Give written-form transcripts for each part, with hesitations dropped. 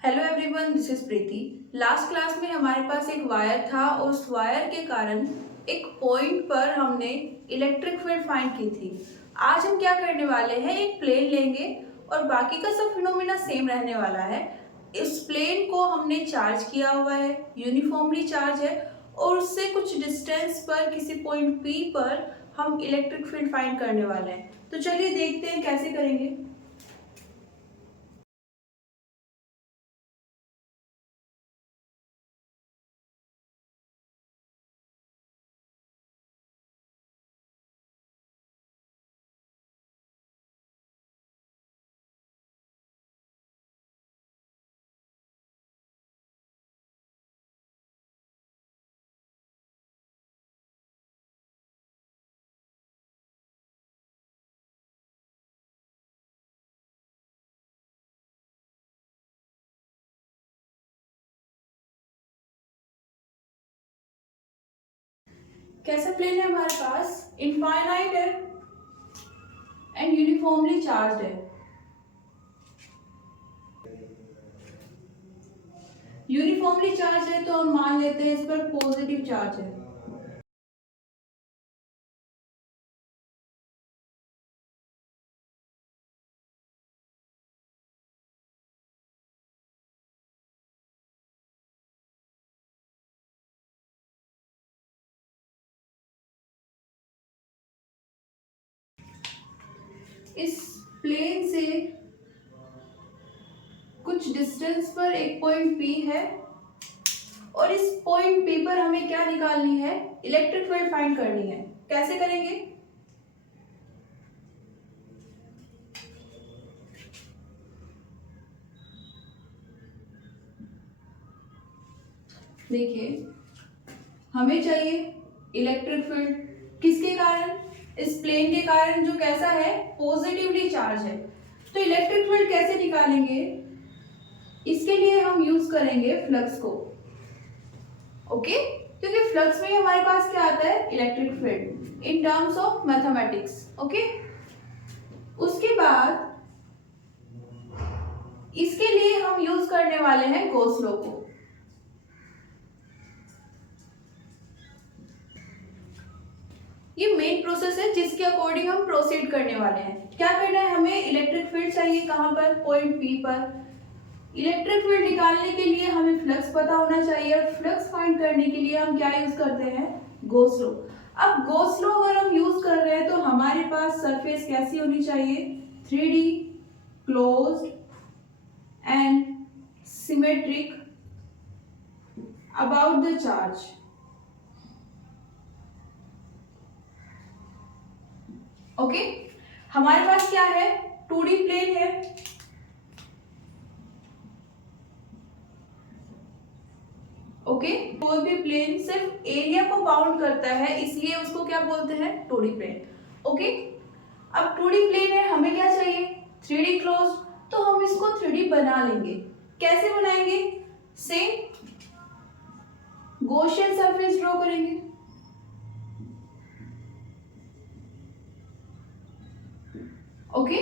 Hello everyone, this is Preeti. Last class में हमारे पास एक वायर था और उस वायर के कारण एक पॉइंट पर हमने इलेक्ट्रिक फील्ड फाइंड की थी। आज हम क्या करने वाले हैं, एक प्लेन लेंगे और बाकी का सब फिनोमिना सेम रहने वाला है। इस प्लेन को हमने चार्ज किया हुआ है, यूनिफॉर्मली चार्ज है, और उससे कुछ डिस्टेंस पर किसी पॉइंट पी पर हम इलेक्ट्रिक फील्ड फाइंड करने वाले हैं। तो चलिए देखते हैं कैसे करेंगे। कैसा प्लेन है हमारे पास, इनफाइनाइट है एंड यूनिफॉर्मली चार्ज्ड है। यूनिफॉर्मली चार्ज है तो हम मान लेते हैं इस पर पॉजिटिव चार्ज है। इस प्लेन से कुछ डिस्टेंस पर एक पॉइंट पी है और इस पॉइंट पी पर हमें क्या निकालनी है, इलेक्ट्रिक फील्ड फाइंड करनी है। कैसे करेंगे, देखिए हमें चाहिए इलेक्ट्रिक फील्ड किसके कारण, इस प्लेन के कारण जो कैसा है, पॉजिटिवली चार्ज है। तो इलेक्ट्रिक फील्ड कैसे निकालेंगे, इसके लिए हम यूज करेंगे फ्लक्स को। ओके, क्योंकि फ्लक्स में हमारे पास क्या आता है, electric field in terms of mathematics. Okay, उसके बाद इसके लिए हम यूज करने वाले हैं गॉस लॉ को। ये मेन प्रोसेस है जिसके अकॉर्डिंग हम प्रोसीड करने वाले हैं। क्या करना है, हमें इलेक्ट्रिक फील्ड चाहिए कहां पर, पॉइंट पी पर। इलेक्ट्रिक फील्ड निकालने के लिए हमें फ्लक्स पता होना चाहिए और फ्लक्स फाइंड करने के लिए हम क्या यूज करते हैं, गॉस लॉ। अब गॉस लॉ अगर हम यूज कर रहे हैं तो हमारे पास सरफेस कैसी होनी चाहिए, 3D closed end symmetric about the charge. Okay, हमारे पास क्या है, 2D प्लेन है। ओके, कोई भी प्लेन सिर्फ एरिया को बाउंड करता है, इसलिए उसको क्या बोलते हैं, 2D प्लेन। ओके, अब 2D प्लेन है, हमें क्या चाहिए, 3D क्लोज। तो हम इसको 3D बना लेंगे। कैसे बनाएंगे, सेम गॉसियन सरफेस ड्रॉ करेंगे। ओके,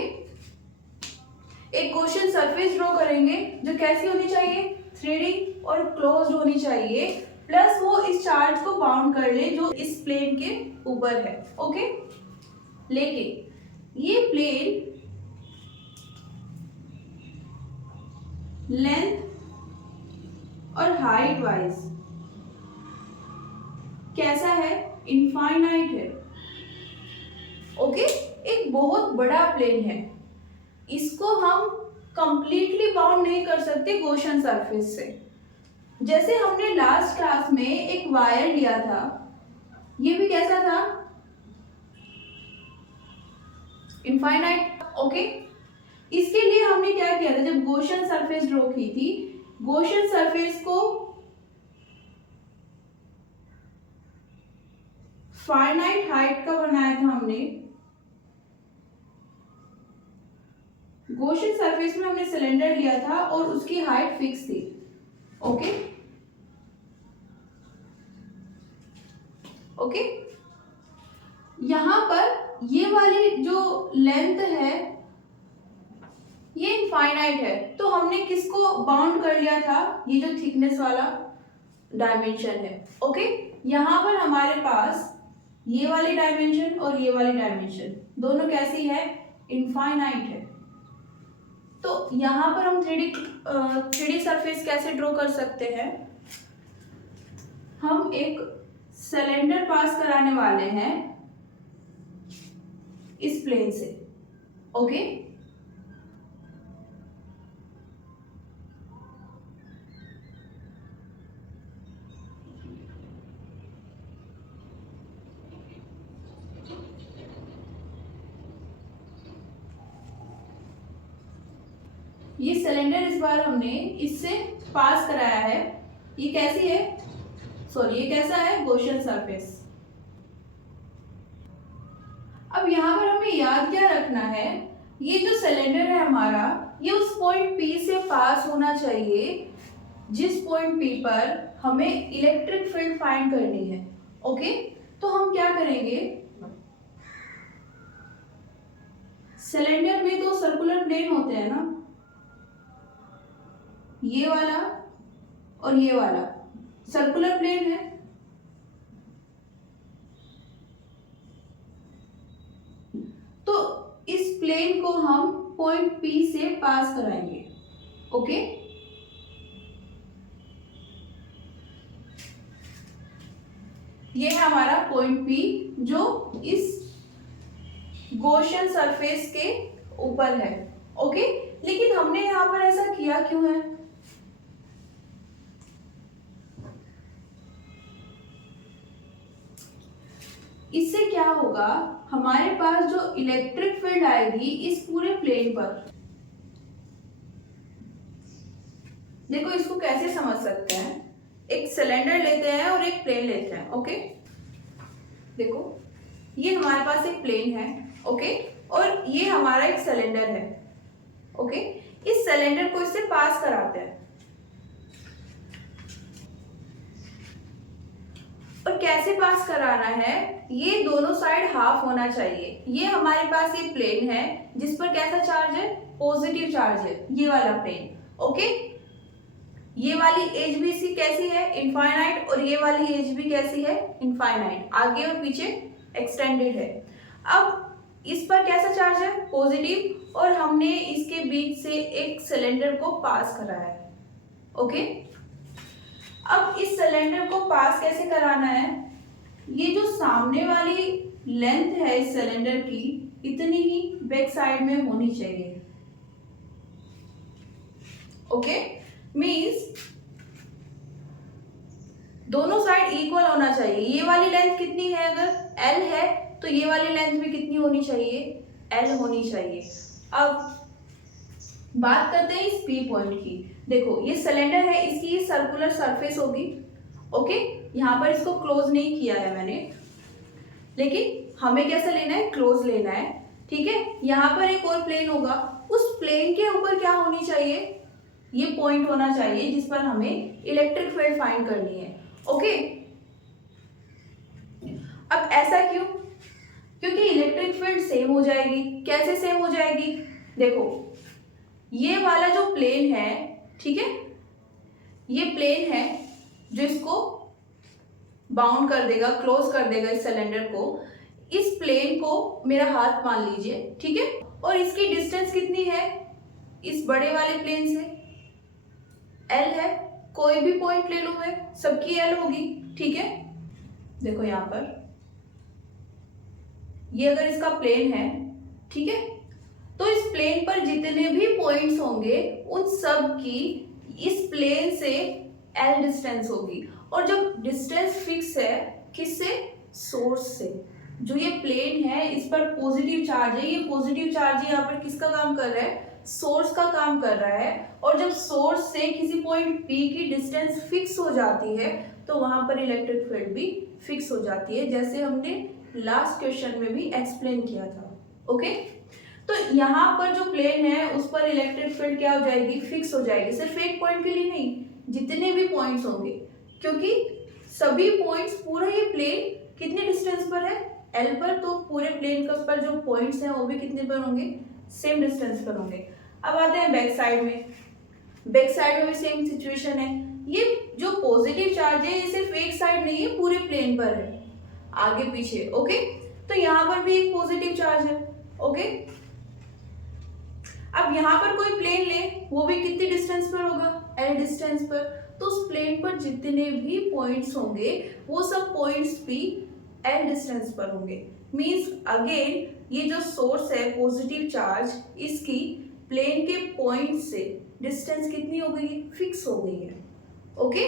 एक गॉसियन सरफेस ड्रॉ करेंगे जो कैसी होनी चाहिए, 3D और क्लोज्ड होनी चाहिए, प्लस वो इस चार्ज को बाउंड कर ले जो इस प्लेन के ऊपर है। ओके, लेकिन ये प्लेन लेंथ और हाइट वाइज कैसा है, इनफाइनाइट है। ओके, एक बहुत बड़ा प्लेन है, इसको हम कंप्लीटली बाउंड नहीं कर सकते गॉसियन सरफेस से। जैसे हमने लास्ट क्लास में एक वायर लिया था, ये भी कैसा था, इनफाइनाइट। ओके, इसके लिए हमने क्या किया था, जब गॉसियन सरफेस ड्रॉ की थी, गॉसियन सरफेस को फाइनाइट हाइट का बनाया था हमने। गॉसियन सरफेस में हमने सिलेंडर लिया था और उसकी हाइट फिक्स थी। ओके ओके, यहां पर ये वाली जो लेंथ है, ये इनफाइनाइट है, तो हमने किसको बाउंड कर लिया था, ये जो थिकनेस वाला डायमेंशन है। ओके, यहाँ पर हमारे पास ये वाली डायमेंशन और ये वाली डायमेंशन दोनों कैसी है, इनफाइनाइट है। तो यहाँ पर हम 3D सरफेस कैसे ड्रॉ कर सकते हैं, हम एक सिलेंडर पास कराने वाले हैं इस प्लेन से। ओके, ये सिलेंडर इस बार हमने इससे पास कराया है। ये कैसी है, सॉरी ये कैसा है, गॉसियन सरफेस। अब यहाँ पर हमें याद क्या रखना है, ये जो सिलेंडर है हमारा, ये उस पॉइंट P से पास होना चाहिए जिस पॉइंट P पर हमें इलेक्ट्रिक फील्ड फाइंड करनी है। ओके, तो हम क्या करेंगे, सिलेंडर में तो सर्कुलर प्लेन होते हैं ना, ये वाला और ये वाला सर्कुलर प्लेन है। तो इस प्लेन को हम पॉइंट P से पास कराएंगे। ओके, ये है हमारा पॉइंट P जो इस गॉसियन सरफेस के ऊपर है। ओके, लेकिन हमने यहाँ पर ऐसा किया क्यों है, इससे क्या होगा, हमारे पास जो इलेक्ट्रिक फील्ड आएगी इस पूरे प्लेन पर। देखो इसको कैसे समझ सकते हैं, एक सिलेंडर लेते हैं और एक प्लेन लेते हैं। ओके, देखो ये हमारे पास एक प्लेन है। ओके, और ये हमारा एक सिलेंडर है। ओके, इस सिलेंडर को इससे पास कराते हैं। और कैसे पास कराना है, ये दोनों साइड हाफ होना चाहिए। ये हमारे पास ये प्लेन है जिस पर कैसा चार्ज है, पॉजिटिव चार्ज है, ये वाला प्लेन। ओके, ये वाली एज भी इसकी कैसी है, इनफाइनाइट, और ये वाली एज भी कैसी है, इनफाइनाइट, आगे और पीछे एक्सटेंडेड है। अब इस पर कैसा चार्ज है, पॉजिटिव, और हमने इसके बीच से एक सिलेंडर को पास कराया है। ओके, अब इस सिलेंडर को पास कैसे कराना है, ये जो सामने वाली लेंथ है इस सिलेंडर की, इतनी ही बैक साइड में होनी चाहिए। ओके, मींस दोनों साइड इक्वल होना चाहिए। ये वाली लेंथ कितनी है, अगर L है तो ये वाली लेंथ भी कितनी होनी चाहिए, L होनी चाहिए। अब बात करते हैं इस P पॉइंट की। देखो ये सिलेंडर है, इसकी सर्कुलर सरफेस होगी। ओके, यहाँ पर इसको क्लोज नहीं किया है मैंने, लेकिन हमें कैसा लेना है, क्लोज लेना है। ठीक है, यहाँ पर एक और प्लेन होगा, उस प्लेन के ऊपर क्या होनी चाहिए, ये पॉइंट होना चाहिए जिस पर हमें इलेक्ट्रिक फील्ड फाइंड करनी है। ओके, अब ऐसा क्यों, क्योंकि इलेक्ट्रिक फील्ड सेम हो जाएगी। कैसे सेम हो जाएगी, देखो ये वाला जो प्लेन है, ठीक है, ये प्लेन है जो इसको बाउंड कर देगा, क्लोज कर देगा इस सिलेंडर को। इस प्लेन को मेरा हाथ मान लीजिए, ठीक है, और इसकी डिस्टेंस कितनी है इस बड़े वाले प्लेन से, L है। कोई भी पॉइंट ले लो मैं, सबकी L होगी। ठीक है, देखो यहाँ पर ये अगर इसका प्लेन है, ठीक है, तो इस प्लेन पर जितने भी पॉइंट्स होंगे उन सब की इस प्लेन से L डिस्टेंस होगी। और जब डिस्टेंस फिक्स है किससे, सोर्स से। जो ये प्लेन है इस पर पॉजिटिव चार्ज है, ये पॉजिटिव चार्ज यहाँ पर किसका काम कर रहा है, सोर्स का काम कर रहा है। और जब सोर्स से किसी पॉइंट P की डिस्टेंस फिक्स हो जाती है तो वहां पर इलेक्ट्रिक फील्ड भी फिक्स हो जाती है, जैसे हमने लास्ट क्वेश्चन में भी एक्सप्लेन किया था। ओके, तो यहाँ पर जो प्लेन है उस पर इलेक्ट्रिक फील्ड क्या हो जाएगी, फिक्स हो जाएगी। सिर्फ एक पॉइंट के लिए नहीं, जितने भी पॉइंट्स होंगे, क्योंकि सभी पॉइंट्स, पूरा ये प्लेन कितने डिस्टेंस पर है, L पर, तो पूरे प्लेन के पर जो पॉइंट्स हैं वो भी कितने पर होंगे, सेम डिस्टेंस पर होंगे। अब आते हैं बैक साइड में। बैक साइड में भी सेम सिचुएशन है। ये जो पॉजिटिव चार्ज है ये सिर्फ एक साइड नहीं है, पूरे प्लेन पर है, आगे पीछे। ओके, तो यहाँ पर भी एक पॉजिटिव चार्ज है। ओके, अब यहाँ पर कोई प्लेन ले, वो भी कितनी डिस्टेंस पर होगा, एल डिस्टेंस पर। तो उस प्लेन पर जितने भी पॉइंट्स होंगे वो सब पॉइंट्स भी एल डिस्टेंस पर होंगे। मींस अगेन ये जो सोर्स है पॉजिटिव चार्ज, इसकी प्लेन के पॉइंट से डिस्टेंस कितनी हो गई है, फिक्स हो गई है। ओके,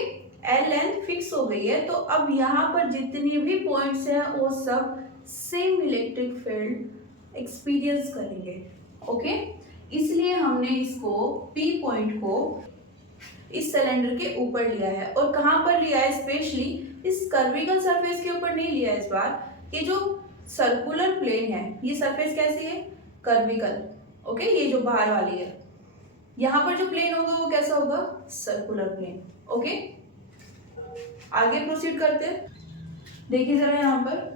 एल लेंथ फिक्स हो गई है। तो अब यहाँ पर जितने भी पॉइंट्स हैं वो सब सेम इलेक्ट्रिक फील्ड एक्सपीरियंस करेंगे। ओके, इसलिए हमने इसको पी पॉइंट को इस सिलेंडर के ऊपर लिया है। और कहाँ पर लिया है, स्पेशली इस कर्विकल सरफेस के ऊपर नहीं लिया है इस बार। ये जो सर्कुलर प्लेन है, ये सरफेस कैसी है, कर्विकल। ओके, ये जो बाहर वाली है, यहाँ पर जो प्लेन होगा वो कैसा होगा, सर्कुलर प्लेन। ओके, आगे प्रोसीड करते हैं। देखिए जरा यहाँ पर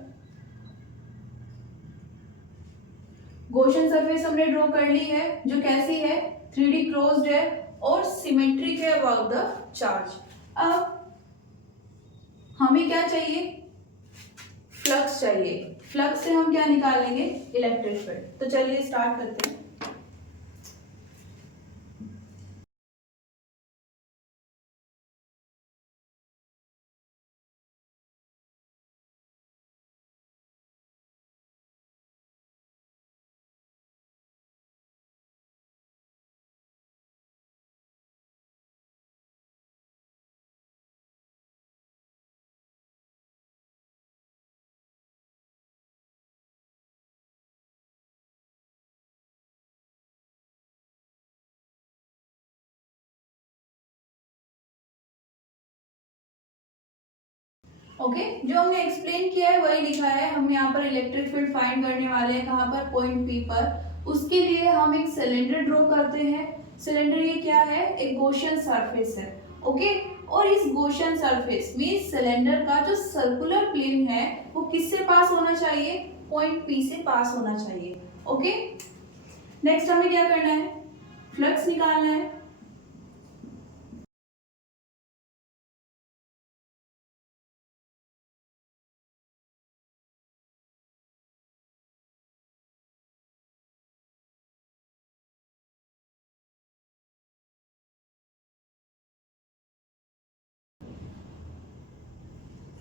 गॉसियन सरफेस हमने ड्रॉ कर ली है, जो कैसी है, 3D क्लोज्ड है और सिमेट्रिक है अबाउट द चार्ज। अब हमें क्या चाहिए, फ्लक्स चाहिए। फ्लक्स से हम क्या निकालेंगे, इलेक्ट्रिक फील्ड। तो चलिए स्टार्ट करते हैं। ओके, जो हमने एक्सप्लेन किया है वही लिखा है। हम यहाँ पर इलेक्ट्रिक फील्ड फाइंड करने वाले हैं, कहाँ पर, पॉइंट पी पर। उसके लिए हम एक सिलेंडर ड्रॉ करते हैं। सिलेंडर ये क्या है, एक गॉसियन सरफेस है। ओके, और इस गॉसियन सरफेस में सिलेंडर का जो सर्कुलर प्लेन है वो किससे पास होना चाहिए, पॉइंट पी से पास होना चाहिए। ओके, नेक्स्ट हमें क्या करना है, फ्लक्स निकालना है।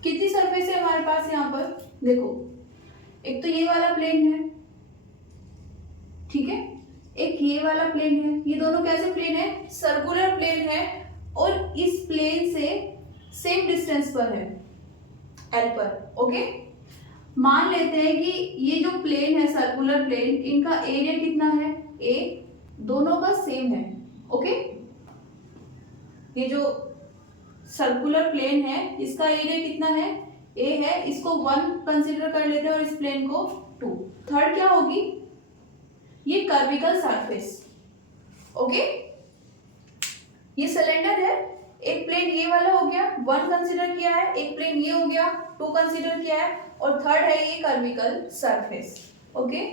कितनी सरफेस है हमारे पास यहाँ पर, देखो, एक तो ये वाला प्लेन है, ठीक है, एक ये वाला प्लेन है। ये दोनों कैसे प्लेन है, सर्कुलर प्लेन है और इस प्लेन से सेम डिस्टेंस पर है, एल पर। ओके, मान लेते हैं कि ये जो प्लेन है सर्कुलर प्लेन, इनका एरिया कितना है, ए, दोनों का सेम है। ओके, ये जो सर्कुलर प्लेन है इसका एरिया कितना है, ए है, इसको 1 कंसीडर कर लेते हैं और इस प्लेन को 2। थर्ड क्या होगी, ये कर्विकल सरफेस। ओके, ये सिलेंडर है, एक प्लेन ये वाला हो गया, 1 कंसीडर किया है, एक प्लेन ये हो गया, 2 कंसीडर किया है, और थर्ड है ये कर्विकल surface. Okay,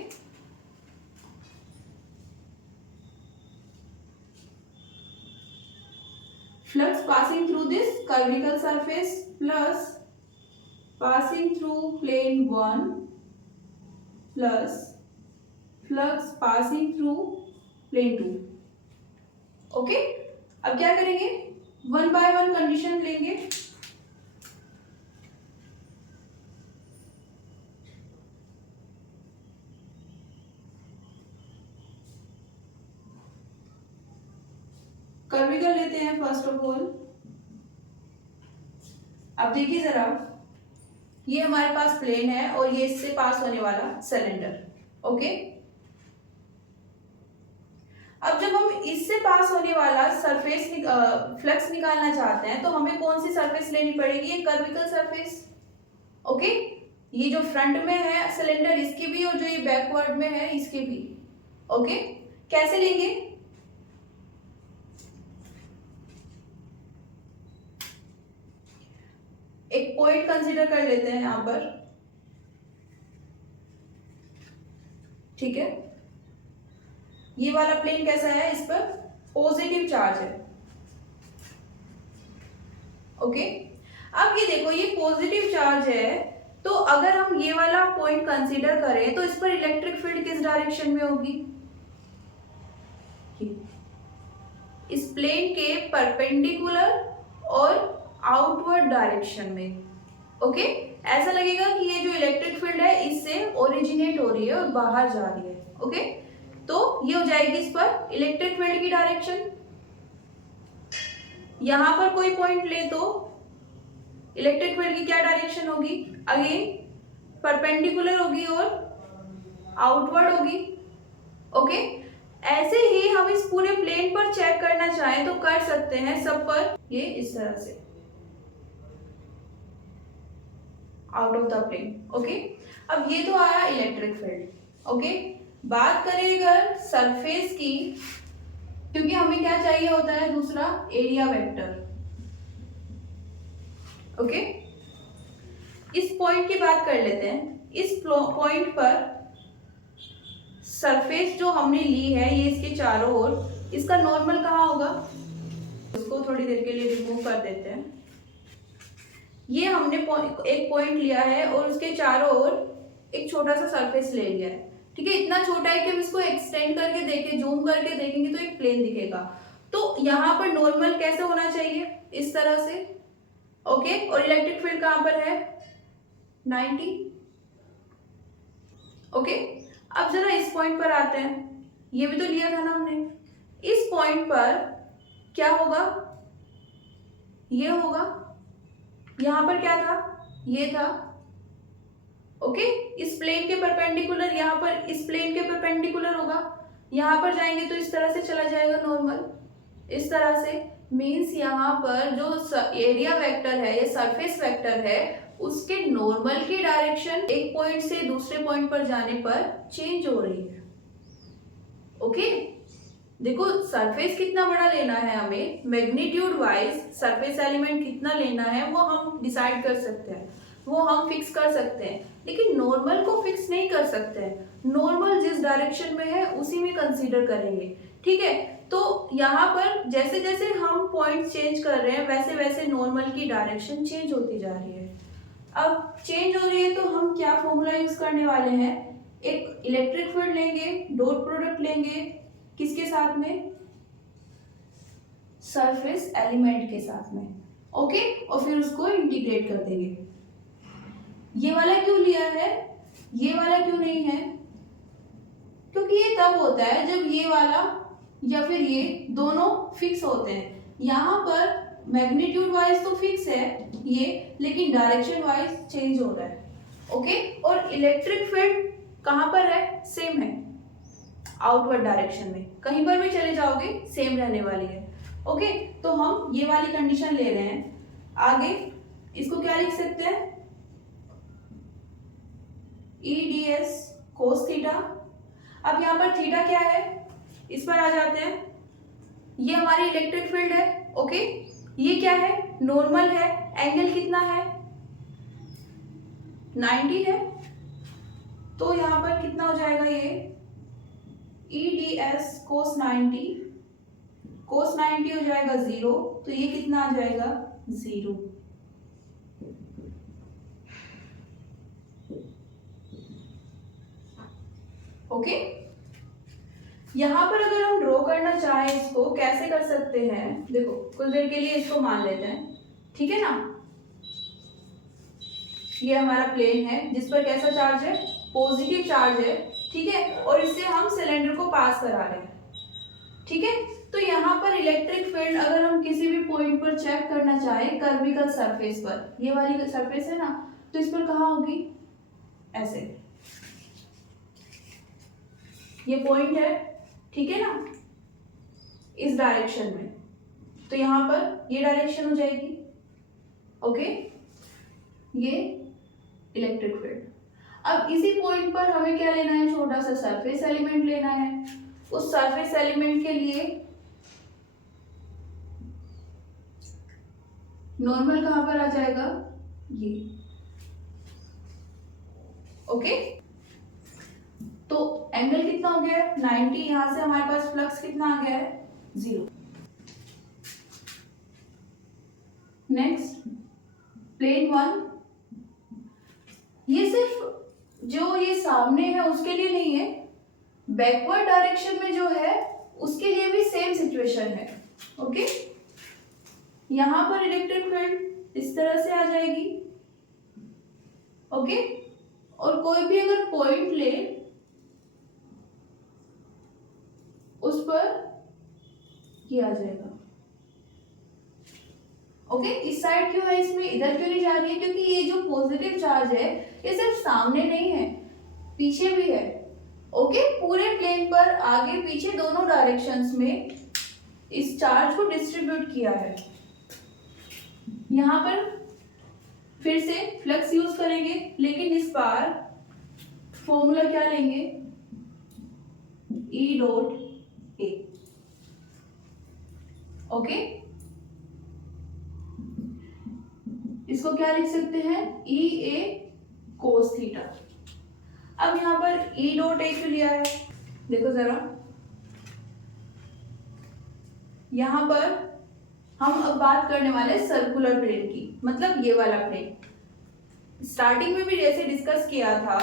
flux passing through this curvical surface plus passing through plane 1 plus flux passing through plane 2। Okay, अब क्या करेंगे, 1 बाय 1 कंडीशन लेंगे। कर्विकल लेते हैं फर्स्ट ऑफ ऑल। अब देखिए जरा, ये हमारे पास प्लेन है और ये इससे पास होने वाला सिलेंडर। ओके, अब जब हम इससे पास होने वाला सरफेस फ्लक्स निकालना चाहते हैं तो हमें कौन सी सरफेस लेनी पड़ेगी, ये कर्विकल सरफेस। ओके, ये जो फ्रंट में है सिलेंडर इसकी भी और जो ये बैकवर्ड में है इसकी भी। ओके, कैसे लेंगे, एक पॉइंट कंसीडर कर लेते हैं यहां पर, ठीक है। ये वाला प्लेन कैसा है, इस पर पॉजिटिव चार्ज है। ओके, अब ये देखो ये पॉजिटिव चार्ज है, तो अगर हम ये वाला पॉइंट कंसीडर करें तो इस पर इलेक्ट्रिक फील्ड किस डायरेक्शन में होगी, इस प्लेन के परपेंडिकुलर और आउटवर्ड डायरेक्शन में। ओके, ऐसा लगेगा कि ये जो इलेक्ट्रिक फील्ड है इससे ओरिजिनेट हो रही है और बाहर जा रही है। ओके, तो ये हो जाएगी इस पर इलेक्ट्रिक फील्ड की डायरेक्शन। यहां पर कोई पॉइंट ले तो इलेक्ट्रिक फील्ड की क्या डायरेक्शन होगी, अगेन परपेंडिकुलर होगी और आउटवर्ड होगी। ओके, ऐसे ही हम इस पूरे प्लेन पर चेक करना चाहें तो कर सकते हैं सब पर, ये इस तरह से out of the plane. Okay, अब ये तो आया इलेक्ट्रिक फील्ड। ओके, बात करें अगर सरफेस की, क्योंकि हमें क्या चाहिए होता है, दूसरा एरिया वेक्टर। ओके, इस पॉइंट की बात कर लेते हैं। इस पॉइंट पर सरफेस जो हमने ली है ये इसके चारों ओर, इसका नॉर्मल कहाँ होगा, इसको थोड़ी देर के लिए रिमूव कर देते हैं। ये हमने एक पॉइंट लिया है और उसके चारों ओर एक छोटा सा सरफेस ले लिया है। ठीक है, इतना छोटा है कि हम इसको एक्सटेंड करके देखें, जूम करके देखेंगे तो एक प्लेन दिखेगा। तो यहाँ पर नॉर्मल कैसे होना चाहिए, इस तरह से। ओके, और इलेक्ट्रिक फील्ड कहाँ पर है, 90। ओके, अब जरा इस पॉइंट पर आते हैं, ये भी तो लिया था ना हमने। इस पॉइंट पर क्या होगा, ये होगा, यहां पर क्या था, ये था। ओके, इस प्लेन के परपेंडिकुलर, यहां पर इस प्लेन के परपेंडिकुलर होगा। यहां पर जाएंगे तो इस तरह से चला जाएगा नॉर्मल, इस तरह से। मीन्स यहाँ पर जो एरिया वेक्टर है या सरफेस वेक्टर है उसके नॉर्मल की डायरेक्शन एक पॉइंट से दूसरे पॉइंट पर जाने पर चेंज हो रही है। ओके, देखो सरफेस कितना बड़ा लेना है हमें, मैग्नीट्यूड वाइज सरफेस एलिमेंट कितना लेना है वो हम डिसाइड कर सकते हैं, वो हम फिक्स कर सकते हैं, लेकिन नॉर्मल को फिक्स नहीं कर सकते हैं। नॉर्मल जिस डायरेक्शन में है उसी में कंसीडर करेंगे। ठीक है, तो यहाँ पर जैसे जैसे हम पॉइंट चेंज कर रहे हैं वैसे वैसे नॉर्मल की डायरेक्शन चेंज होती जा रही है। अब चेंज हो रही है तो हम क्या फॉर्मूला यूज करने वाले हैं, एक इलेक्ट्रिक फील्ड लेंगे, डॉट प्रोडक्ट लेंगे, किसके साथ में, सरफेस एलिमेंट के साथ में। ओके, और फिर उसको इंटीग्रेट कर देंगे। ये वाला क्यों लिया है, ये वाला क्यों नहीं है, क्योंकि ये तब होता है जब ये वाला या फिर ये दोनों फिक्स होते हैं। यहाँ पर मैग्नीट्यूड वाइज तो फिक्स है ये, लेकिन डायरेक्शन वाइज चेंज हो रहा है। ओके, और इलेक्ट्रिक फील्ड कहाँ पर है, सेम है, आउटवर्ड डायरेक्शन में, कहीं पर भी चले जाओगे सेम रहने वाली है। ओके, तो हम ये वाली कंडीशन ले रहे हैं। आगे इसको क्या लिख सकते हैं, E D S cos theta. अब यहाँ पर थीटा क्या है, इस पर आ जाते हैं, ये हमारी इलेक्ट्रिक फील्ड है। ओके, ये क्या है, नॉर्मल है, एंगल कितना है, 90 है, तो यहाँ पर कितना हो जाएगा, ये ई डी एस कोस 90, कोस 90 हो जाएगा 0, तो ये कितना आ जाएगा, 0। ओके, यहाँ पर अगर हम ड्रॉ करना चाहें इसको कैसे कर सकते हैं, देखो कुछ देर के लिए इसको मान लेते हैं, ठीक है ना। ये हमारा प्लेन है जिस पर कैसा चार्ज है, पॉजिटिव चार्ज है, ठीक है, और इससे हम सिलेंडर को पास करा रहे हैं। ठीक है, तो यहाँ पर इलेक्ट्रिक फील्ड अगर हम किसी भी पॉइंट पर चेक करना चाहें कर्विकल सरफेस पर, ये वाली सरफेस है ना, तो इस पर कहाँ होगी, ऐसे, ये पॉइंट है, ठीक है ना, इस डायरेक्शन में, तो यहाँ पर ये डायरेक्शन हो जाएगी। ओके, ये इलेक्ट्रिक फील्ड। अब इसी पॉइंट पर हमें क्या लेना है, छोटा सा सरफेस एलिमेंट लेना है। उस सरफेस एलिमेंट के लिए नॉर्मल कहां पर आ जाएगा, ये। ओके, तो एंगल कितना हो गया है 90, यहां से हमारे पास फ्लक्स कितना आ गया है 0। नेक्स्ट प्लेन 1, ये सिर्फ जो ये सामने है उसके लिए नहीं है, बैकवर्ड डायरेक्शन में जो है उसके लिए भी सेम सिचुएशन है। ओके, यहां पर इलेक्ट्रिक फील्ड इस तरह से आ जाएगी। ओके, और कोई भी अगर पॉइंट ले उस पर ये आ जाएगा। ओके, इस साइड क्यों है, इसमें इधर क्यों नहीं जा रही है, क्योंकि ये जो पॉजिटिव चार्ज है ये सिर्फ सामने नहीं है, पीछे भी है। ओके, पूरे प्लेन पर आगे पीछे दोनों डायरेक्शंस में इस चार्ज को डिस्ट्रीब्यूट किया है। यहां पर फिर से फ्लक्स यूज करेंगे, लेकिन इस बार फॉर्मूला क्या लेंगे, E डॉट A। ओके, इसको क्या लिख सकते हैं, EA cos थीटा। अब यहां पर E डॉट A क्यों लिया है, देखो जरा, यहां पर हम अब बात करने वाले सर्कुलर प्लेन की, मतलब ये वाला प्लेन। स्टार्टिंग में भी जैसे डिस्कस किया था,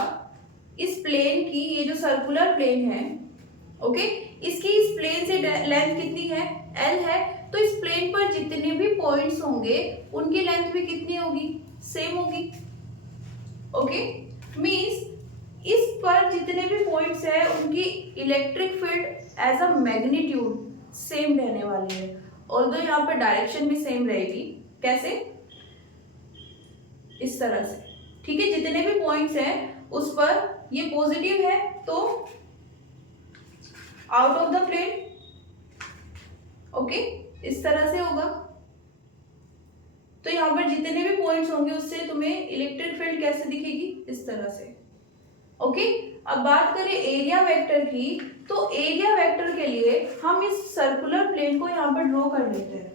इस प्लेन की ये जो सर्कुलर प्लेन है, ओके, इसकी इस प्लेन से लेंथ कितनी है, L है, तो इस प्लेन पर जितने भी पॉइंट्स होंगे उनकी लेंथ भी कितनी होगी, सेम होगी। ओके, मींस इस पर जितने भी पॉइंट्स है उनकी electric field as a magnitude same रहने वाली है, ऑल्दो यहाँ पर डायरेक्शन भी सेम रहेगी। कैसे, इस तरह से। ठीक है, जितने भी पॉइंट्स हैं उस पर ये पॉजिटिव है तो out of the plane. Okay, इस तरह से होगा। तो यहाँ पर जितने भी पॉइंट्स होंगे उससे तुम्हें इलेक्ट्रिक फील्ड कैसे दिखेगी, इस तरह से। ओके, अब बात करें एरिया वेक्टर की, तो एरिया वेक्टर के लिए हम इस सर्कुलर प्लेन को यहाँ पर ड्रॉ कर लेते हैं।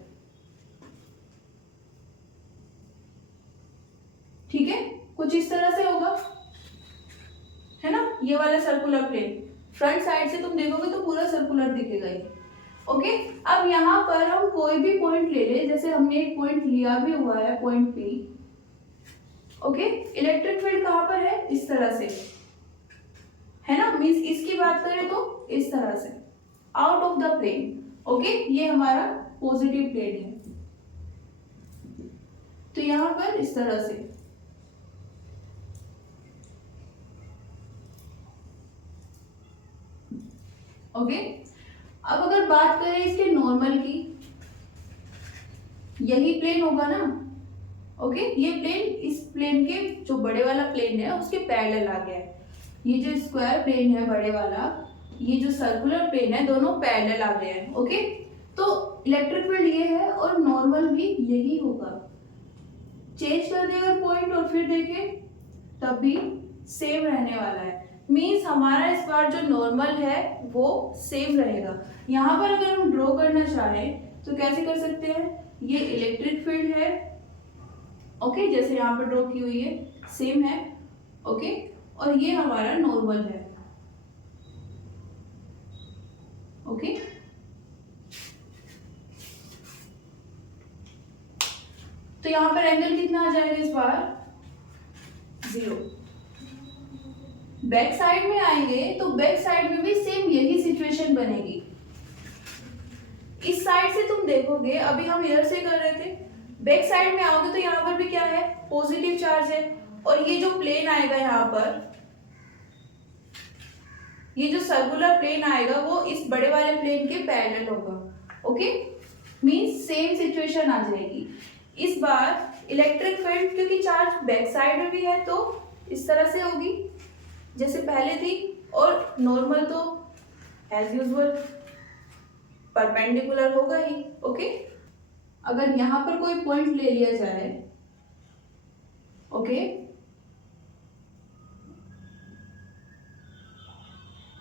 ठीक है, कुछ इस तरह से होगा, है ना, ये वाला सर्कुलर प्लेन। फ्रंट साइड से तुम देखोगे तो पूरा सर्कुलर दिखेगा ये। ओके, अब यहाँ पर हम कोई भी पॉइंट ले ले, जैसे हमने एक पॉइंट लिया भी हुआ है, point P। Okay, electric field कहाँ पर है, इस तरह से, है ना, मींस इसकी बात करें तो इस तरह से out of the plane. Okay, ये हमारा पॉजिटिव प्लेन है, तो यहां पर इस तरह से। ओके, अब अगर बात करें इसके नॉर्मल की, यही प्लेन होगा ना। ओके, ये प्लेन इस प्लेन के जो बड़े वाला प्लेन है उसके पैरेलल आ गया है। ये जो स्क्वायर प्लेन है बड़े वाला, ये जो सर्कुलर प्लेन है, दोनों पैरेलल आ गए हैं। ओके, तो इलेक्ट्रिक फील्ड ये है और नॉर्मल भी यही होगा। चेंज कर दे अगर पॉइंट और फिर देखें तब भी सेम रहने वाला है। मींस हमारा इस बार जो नॉर्मल है वो सेम रहेगा। यहाँ पर अगर हम ड्रॉ करना चाहें तो कैसे कर सकते हैं, ये इलेक्ट्रिक फील्ड है। ओके, जैसे यहाँ पर ड्रॉ की हुई है सेम है। ओके, और ये हमारा नॉर्मल है। ओके, तो यहां पर एंगल कितना आ जाएगा इस बार, 0। बैक साइड में आएंगे तो बैक साइड में भी सेम यही सिचुएशन बनेगी। इस साइड से तुम देखोगे, अभी हम इधर से कर रहे थे, बैक साइड में आओगे तो यहाँ पर भी क्या है, पॉजिटिव चार्ज है, और ये जो प्लेन आएगा यहाँ पर, ये जो सर्कुलर प्लेन आएगा वो इस बड़े वाले प्लेन के पैरेलल होगा। ओके, मींस सेम सिचुएशन आ जाएगी। इस बार इलेक्ट्रिक फील्ड क्योंकि चार्ज बैक साइड में भी है तो इस तरह से होगी जैसे पहले थी, और नॉर्मल तो एज यूजुअल परपेंडिकुलर होगा ही। ओके, अगर यहाँ पर कोई पॉइंट ले लिया जाए, ओके,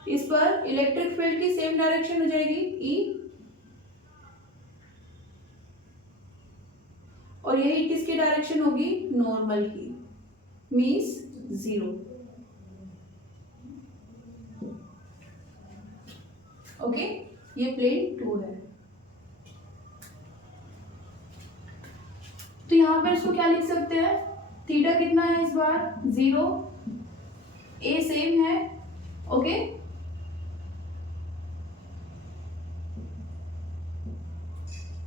इस पर इलेक्ट्रिक फील्ड की सेम डायरेक्शन हो जाएगी E, और यही किसकी डायरेक्शन होगी, नॉर्मल की, मींस 0। ओके, ये प्लेन 2 है। तो यहाँ पर इसको क्या लिख सकते हैं, थीटा कितना है इस बार 0, ए सेम है। ओके,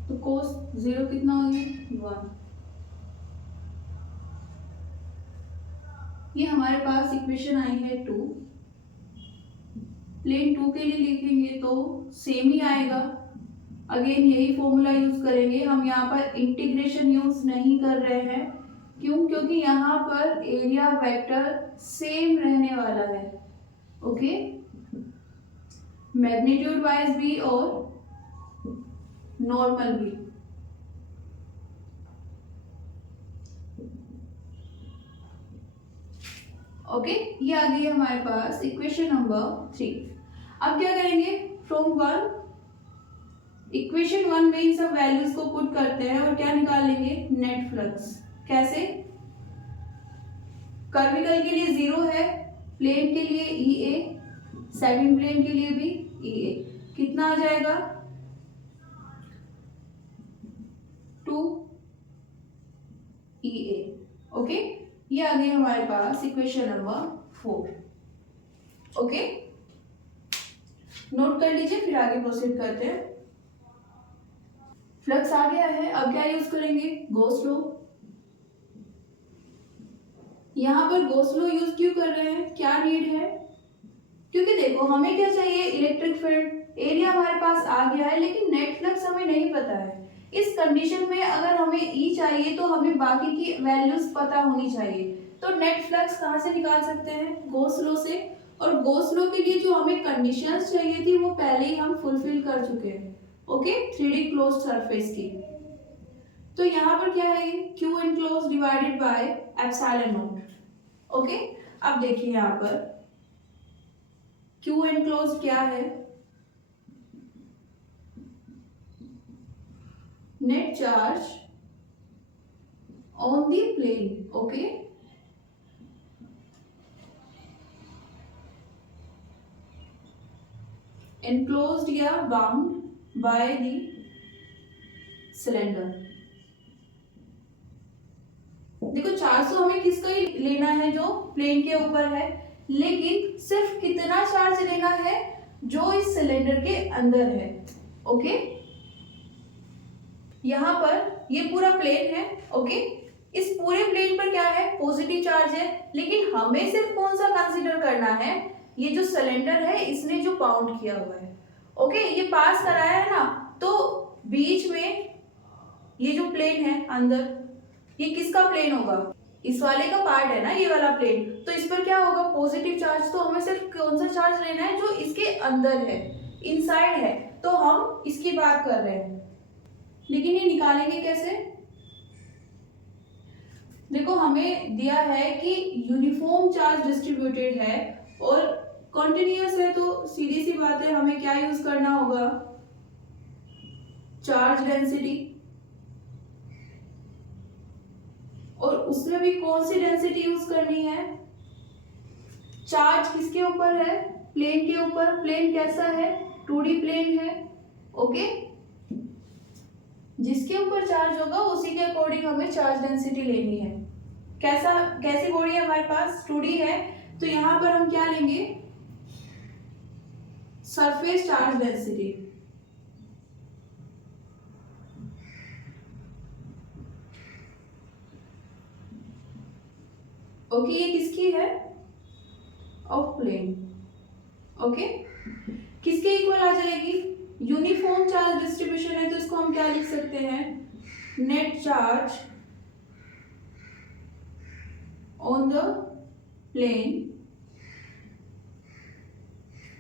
तो कोस 0 कितना हो गया 1। ये हमारे पास इक्वेशन आई है 2। प्लेन 2 के लिए लिखेंगे तो सेम ही आएगा। अगेन यही फॉर्मूला यूज करेंगे, हम यहाँ पर इंटीग्रेशन यूज नहीं कर रहे हैं। क्यों? क्योंकि यहाँ पर एरिया वेक्टर सेम रहने वाला है। ओके, मैग्नीट्यूड वाइज भी और नॉर्मल भी। ओके, ये आ गई हमारे पास इक्वेशन नंबर 3। अब क्या करेंगे, फ्रॉम 1 इक्वेशन 1 में इन सब वैल्यूज को पुट करते हैं और क्या निकाल लेंगे, नेट फ्लक्स। कैसे, कर्विकल के लिए 0 है, प्लेन के लिए EA, सेकंड प्लेन के लिए भी EA, कितना आ जाएगा 2 EA। ओके, ये आ गई हमारे पास इक्वेशन नंबर 4। ओके, नोट कर लीजिए, फिर आगे प्रोसीड करते हैं। फ्लक्स आ गया है, अब क्या यूज करेंगे, गॉस लॉ। यहाँ पर गॉस लॉ यूज क्यों कर रहे हैं, क्या नीड है, क्योंकि देखो हमें क्या चाहिए, इलेक्ट्रिक फील्ड। एरिया हमारे पास आ गया है लेकिन नेट फ्लक्स हमें नहीं पता है। इस कंडीशन में अगर हमें E चाहिए तो हमें बाकी की वैल्यूज पता होनी चाहिए। तो नेट फ्लक्स कहाँ से निकाल सकते हैं, गॉस लॉ से। और गॉस लॉ के लिए जो हमें कंडीशंस चाहिए थी वो पहले ही हम फुलफिल कर चुके हैं। ओके, 3D क्लोज सरफेस की। तो यहाँ पर क्या है, Q enclosed divided by epsilon nought. Okay, अब देखिए यहाँ पर Q एनक्लोज क्या है, net charge on the plane. Okay, enclosed या bound by the सिलेंडर। देखो 400 हमें किसका ही लेना है, जो प्लेन के ऊपर है, लेकिन सिर्फ कितना चार्ज लेना है, जो इस सिलेंडर के अंदर है। ओके, यहाँ पर ये पूरा प्लेन है। ओके, इस पूरे प्लेन पर क्या है, पॉजिटिव चार्ज है, लेकिन हमें सिर्फ कौन सा कंसीडर करना है, ये जो सिलेंडर है इसने जो बाउंड किया हुआ है। ओके, ये पास कराया है ना, तो बीच में ये जो प्लेन है अंदर, ये किसका प्लेन होगा, इस वाले का पार्ट है ना ये वाला प्लेन, तो इस पर क्या होगा, पॉजिटिव चार्ज। तो हमें सिर्फ कौन सा चार्ज लेना है, जो इसके अंदर है, इनसाइड है, तो हम इसकी बात कर रहे हैं। लेकिन ये निकालेंगे कैसे, देखो हमें दिया है कि यूनिफॉर्म चार्ज डिस्ट्रीब्यूटेड है और कॉन्टिन्यूअस है, तो सीधी सी बात है हमें क्या यूज करना होगा, चार्ज डेंसिटी। और उसमें भी कौन सी डेंसिटी यूज करनी है, चार्ज किसके ऊपर है, प्लेन के ऊपर। प्लेन कैसा है, 2D प्लेन है। ओके, जिसके ऊपर चार्ज होगा उसी के अकॉर्डिंग हमें चार्ज डेंसिटी लेनी है। कैसी बॉडी है हमारे पास, 2D है, तो यहां पर हम क्या लेंगे, सरफेस चार्ज डेंसिटी। ओके, ये किसकी है, ऑफ प्लेन। ओके, किसके इक्वल आ जाएगी, यूनिफॉर्म चार्ज डिस्ट्रीब्यूशन है, तो इसको हम क्या लिख सकते हैं, net charge on the plane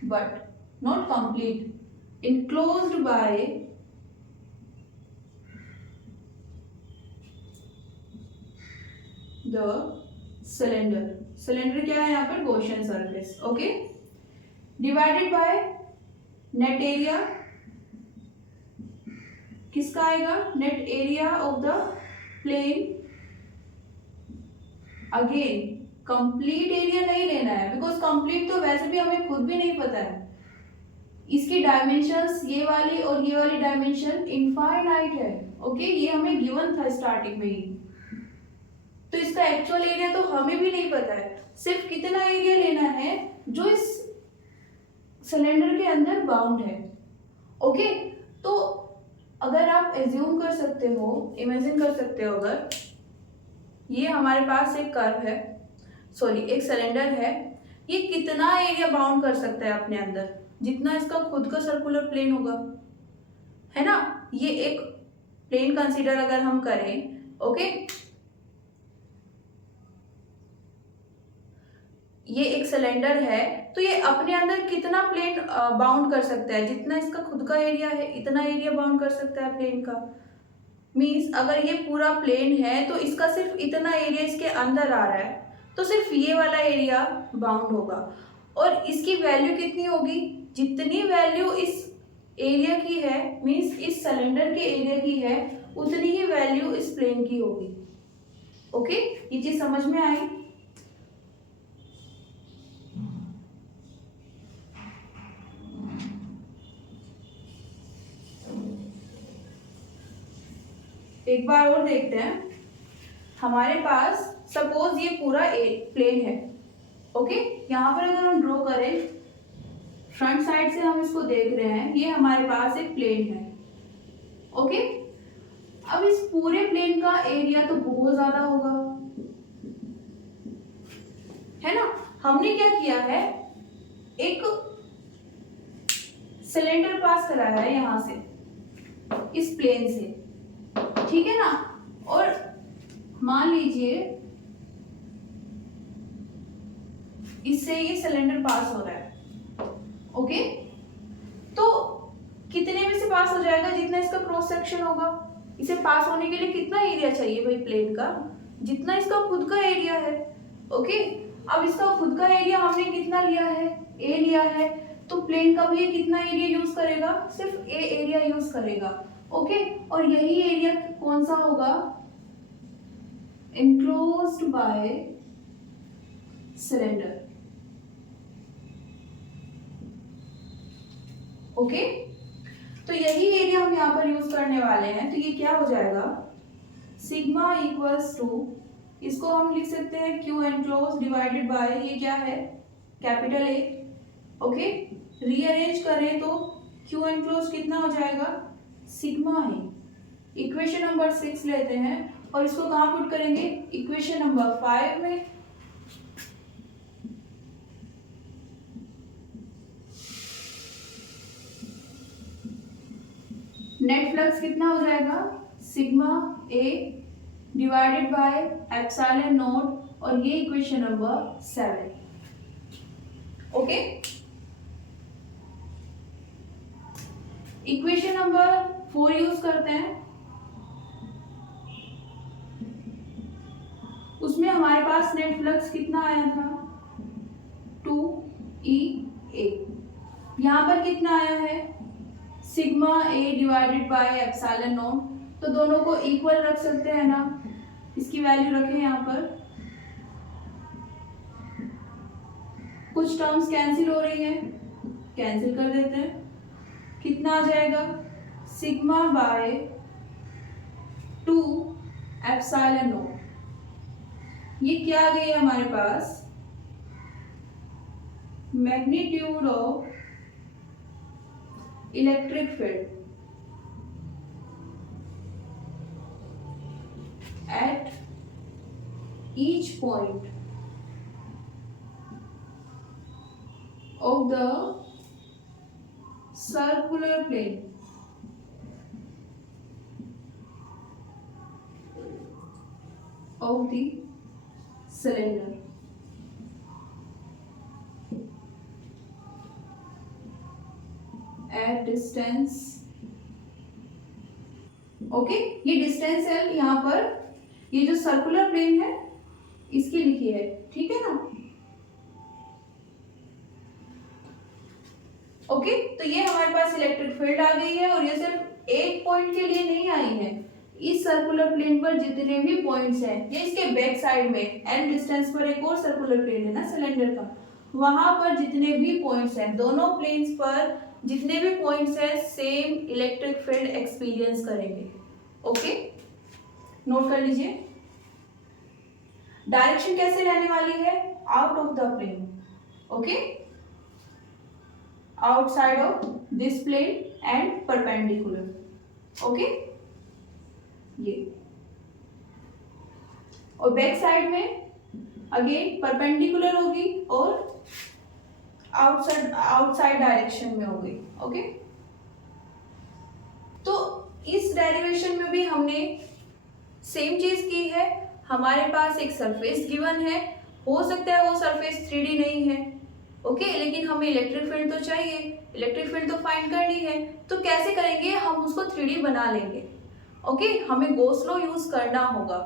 but not complete, enclosed by the cylinder। Cylinder क्या है यहाँ पर, Gaussian surface. Okay, divided by net area, किसका आएगा, net area of the plane. Again complete area नहीं लेना है, बिकॉज कंप्लीट तो वैसे भी हमें खुद भी नहीं पता है। इसकी डायमेंशंस ये वाली और ये वाली डायमेंशन इनफाइनाइट है। ओके, ये हमें गिवन था स्टार्टिंग में ही। तो इसका एक्चुअल एरिया तो हमें भी नहीं पता है, सिर्फ कितना एरिया लेना है जो इस सिलेंडर के अंदर बाउंड है। ओके, तो अगर आप एज्यूम कर सकते हो, इमेजिन कर सकते हो, अगर ये हमारे पास एक कर्व है, सॉरी एक सिलेंडर है, ये कितना एरिया बाउंड कर सकता है अपने अंदर, जितना इसका खुद का सर्कुलर प्लेन होगा, है ना। ये एक प्लेन कंसीडर अगर हम करें, ओके, ये एक सिलेंडर है, तो ये अपने अंदर कितना प्लेन बाउंड कर सकता है, जितना इसका खुद का एरिया है इतना एरिया बाउंड कर सकता है प्लेन का। मीन्स अगर ये पूरा प्लेन है तो इसका सिर्फ इतना एरिया इसके अंदर आ रहा है, तो सिर्फ ये वाला एरिया बाउंड होगा। और इसकी वैल्यू कितनी होगी, जितनी वैल्यू इस एरिया की है, मीन्स इस सिलेंडर के एरिया की है, उतनी ही वैल्यू इस प्लेन की होगी। ओके, ये चीज समझ में आई। एक बार और देखते हैं। हमारे पास सपोज ये पूरा प्लेन है। ओके, यहाँ पर अगर हम ड्रॉ करें, फ्रंट साइड से हम इसको देख रहे हैं, ये हमारे पास एक प्लेन है। ओके, अब इस पूरे प्लेन का एरिया तो बहुत ज्यादा होगा, है ना। हमने क्या किया है, एक सिलेंडर पास कराया है यहां से, इस प्लेन से, ठीक है ना। और मान लीजिए इससे ये सिलेंडर पास हो रहा है। ओके, तो कितने में से पास हो जाएगा, जितना इसका क्रॉस सेक्शन होगा। इसे पास होने के लिए कितना एरिया चाहिए भाई प्लेन का, जितना इसका खुद का एरिया है। ओके, अब इसका खुद का एरिया हमने कितना लिया है, ए लिया है, तो प्लेन का भी कितना एरिया यूज करेगा, सिर्फ ए एरिया यूज करेगा। ओके, और यही एरिया कौन सा होगा, enclosed by cylinder। ओके, तो यही एरिया हम यहाँ पर यूज करने वाले हैं। तो ये क्या हो जाएगा, सिग्मा इक्वल्स टू, इसको हम लिख सकते हैं क्यू एनक्लोज डिवाइडेड बाय, ये क्या है, कैपिटल ए। ओके, रीअरेंज करें तो क्यू एनक्लोज कितना हो जाएगा, सिग्मा ए। इक्वेशन नंबर 6 लेते हैं और इसको कहाँ पुट करेंगे, इक्वेशन नंबर 5 में। नेट फ्लक्स कितना हो जाएगा, sigma A divided by epsilon not, और ये equation number 7। Okay, equation number 4 use करते हैं। उसमें हमारे पास नेट फ्लक्स कितना आया था, 2E A। यहां पर कितना आया है, sigma A divided by epsilon not, तो दोनों को इक्वल रख सकते हैं ना, इसकी वैल्यू रखें यहाँ पर। कुछ टर्म्स कैंसिल हो रही हैं, कैंसिल कर देते हैं। कितना आ जाएगा, सिग्मा बाय 2 एप्सिलॉन नॉट। ये क्या आ गई है हमारे पास, magnitude of electric field at each point of the circular plane of the cylinder। at distance, okay, ये डिस्टेंस है यहाँ पर, ये जो सर्कुलर प्लेन है इसकी लिखी है, ठीक है ना। ओके, तो ये हमारे पास इलेक्ट्रिक फील्ड आ गई है, और ये सिर्फ एक पॉइंट के लिए नहीं आई है, इस सर्कुलर प्लेन पर जितने भी पॉइंट्स हैं, ये इसके बैक साइड में एन डिस्टेंस पर एक और सर्कुलर प्लेन है ना सिलेंडर का, वहां पर जितने भी पॉइंट्स हैं, दोनों प्लेन्स पर जितने भी पॉइंट्स हैं सेम इलेक्ट्रिक फील्ड एक्सपीरियंस करेंगे। ओके, नोट कर लीजिए। डायरेक्शन कैसे रहने वाली है? Out of the plane. Okay, outside of this plane and perpendicular. Okay, ये और बैक साइड में अगेन परपेंडिकुलर होगी और आउटसाइड डायरेक्शन में होगी। ओके, तो इस डेरिवेशन में भी हमने सेम चीज की है। हमारे पास एक सरफेस गिवन है, हो सकता है वो सरफेस 3D नहीं है, ओके, लेकिन हमें इलेक्ट्रिक फील्ड तो चाहिए, इलेक्ट्रिक फील्ड तो फाइंड करनी है। तो कैसे करेंगे? हम उसको 3D बना लेंगे। ओके, हमें गॉस लॉ यूज करना होगा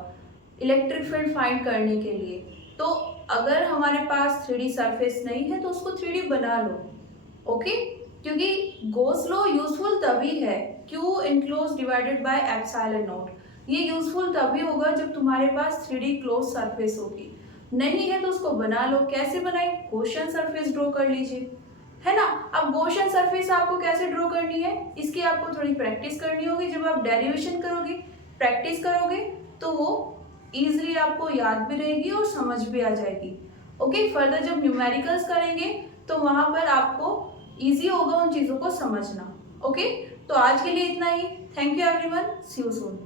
इलेक्ट्रिक फील्ड फाइंड करने के लिए। तो अगर हमारे पास 3D सरफेस नहीं है तो उसको 3D बना लो। ओके, क्योंकि गॉस लॉ यूजफुल तभी है, Q enclose divided by epsilon not. ये यूजफुल तभी होगा जब तुम्हारे पास 3D क्लोज सरफेस होगी। नहीं है तो उसको बना लो। कैसे बनाए? गॉसियन सरफेस ड्रॉ कर लीजिए, है ना। अब गॉसियन सरफेस आपको कैसे ड्रॉ करनी है, इसकी आपको थोड़ी प्रैक्टिस करनी होगी। जब आप डेरिवेशन करोगे, प्रैक्टिस करोगे, तो वो इजीली आपको याद भी रहेगी और समझ भी आ जाएगी। ओके, फर्दर जब न्यूमेरिकल्स करेंगे तो वहां पर आपको इजी होगा उन चीजों को समझना। ओके, तो आज के लिए इतना ही। Thank you everyone, see you soon.